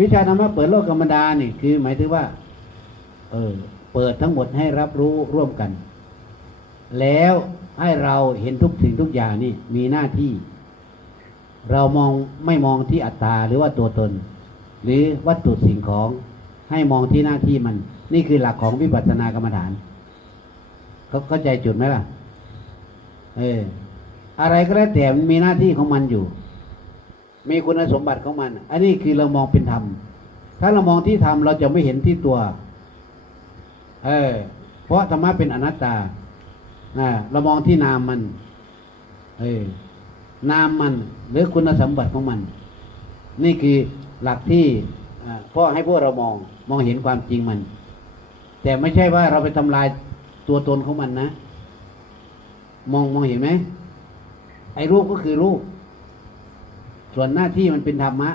วิชาธรรมะเปิดโลกธรรมดานี่คือ หมายถึงว่า เออ เปิดทั้งหมดให้รับรู้ร่วมกัน แล้วให้เราเห็นทุกสิ่งทุกอย่างนี่มีหน้าที่ เรามองไม่มองที่อัตตาหรือว่าตัวตน หรือวัตถุสิ่งของให้มองที่หน้าที่มัน นี่คือหลักของวิปัสสนากรรมฐานเขาเข้าใจจุดไหมล่ะ เอออะไรก็แล้วแต่มันมีหน้าที่ของมันอยู่ มีคุณสมบัติของมัน อันนี้คือเรามองเป็นธรรม ถ้าเรามองที่ธรรมเราจะไม่เห็นที่ตัว เออ เพราะธรรมะเป็นอนัตตานะเรามองที่นามมัน เออนามมัน หรือคุณสมบัติของมัน นี่คือหลักที่อ่าเพราะให้พวกเรามองมองเห็นความจริงมัน แต่ไม่ใช่ว่าเราไปทำลายตัวตนของมันนะ มองมองเห็นไหมไอ้รูปก็คือรูป ส่วนหน้าที่มันเป็นธรรมะ